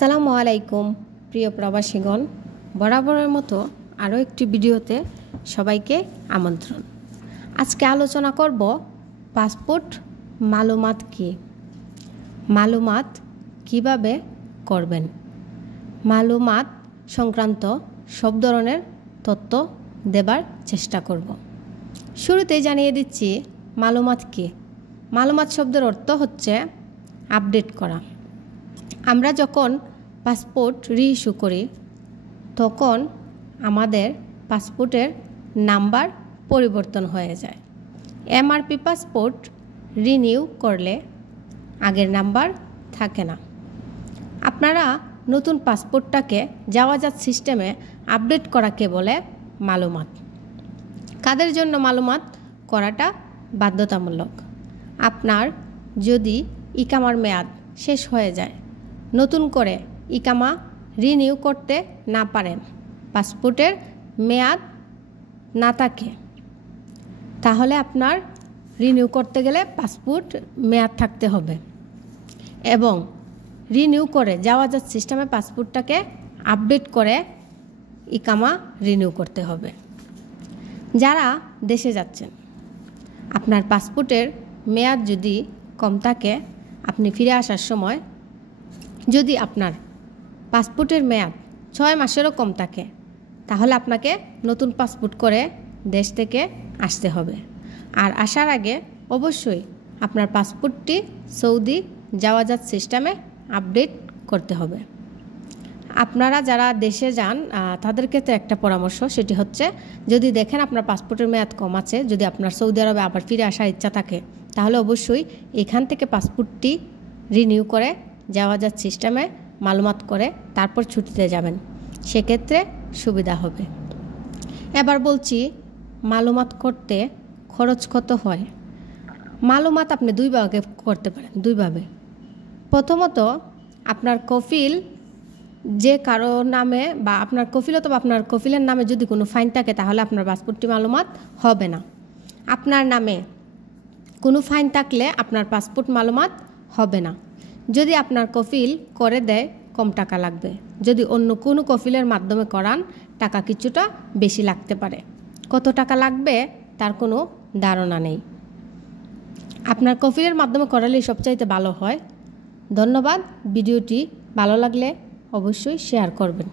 আসসালামু আলাইকুম প্রিয় প্রবাসীগণ, বরাবরের মতো আরও একটি ভিডিওতে সবাইকে আমন্ত্রণ। আজকে আলোচনা করব পাসপোর্ট মালুমাত কি, মালুমাত কিভাবে করবেন, মালুমাত সংক্রান্ত সব ধরনের তথ্য দেবার চেষ্টা করব। শুরুতেই জানিয়ে দিচ্ছি মালুমাত কি। মালুমাত শব্দের অর্থ হচ্ছে আপডেট করা। আমরা যখন পাসপোর্ট রিইস্যু করি তখন আমাদের পাসপোর্টের নাম্বার পরিবর্তন হয়ে যায়। এমআরপি পাসপোর্ট রিনিউ করলে আগের নাম্বার থাকে না। আপনারা নতুন পাসপোর্টটাকে যাওয়াজাত সিস্টেমে আপডেট করাকে বলে মালুমাত। কাদের জন্য মালুমাত করাটা বাধ্যতামূলক? আপনার যদি ইকামার মেয়াদ শেষ হয়ে যায়, নতুন করে ইকামা রিনিউ করতে না পারেন, পাসপোর্টের মেয়াদ না থাকে, তাহলে আপনার রিনিউ করতে গেলে পাসপোর্ট মেয়াদ থাকতে হবে এবং রিনিউ করে যাওয়াজাত সিস্টেমে পাসপোর্টটাকে আপডেট করে ইকামা রিনিউ করতে হবে। যারা দেশে যাচ্ছেন, আপনার পাসপোর্টের মেয়াদ যদি কম থাকে, আপনি ফিরে আসার সময় যদি আপনার পাসপোর্টের মেয়াদ 6 মাসেরও কম থাকে, তাহলে আপনাকে নতুন পাসপোর্ট করে দেশ থেকে আসতে হবে। আর আসার আগে অবশ্যই আপনার পাসপোর্টটি সৌদি যাওয়াজাত সিস্টেমে আপডেট করতে হবে। আপনারা যারা দেশে যান তাদের ক্ষেত্রে একটা পরামর্শ, সেটি হচ্ছে যদি দেখেন আপনার পাসপোর্টের মেয়াদ কম আছে, যদি আপনার সৌদি আরবে আবার ফিরে আসার ইচ্ছা থাকে, তাহলে অবশ্যই এখান থেকে পাসপোর্টটি রিনিউ করে যাওয়াজাত সিস্টেমে মালুমাত করে তারপর ছুটিতে যাবেন, সেক্ষেত্রে সুবিধা হবে। এবার বলছি মালুমাত করতে খরচ কত হয়। মালুমাত আপনি দুইভাবে করতে পারেন, দুইভাবে। প্রথমত, আপনার কফিল যে কারো নামে বা আপনার কফিল অথবা আপনার কফিলের নামে যদি কোনো ফাইন থাকে, তাহলে আপনার পাসপোর্টটি মালুমাত হবে না। আপনার নামে কোনো ফাইন থাকলে আপনার পাসপোর্ট মালুমাত হবে না। যদি আপনার কফিল করে দেয়, কম টাকা লাগবে। যদি অন্য কোনো কফিলের মাধ্যমে করান, টাকা কিছুটা বেশি লাগতে পারে। কত টাকা লাগবে তার কোনো ধারণা নেই। আপনার কফিলের মাধ্যমে করালেই সবচাইতে ভালো হয়। ধন্যবাদ। ভিডিওটি ভালো লাগলে অবশ্যই শেয়ার করবেন।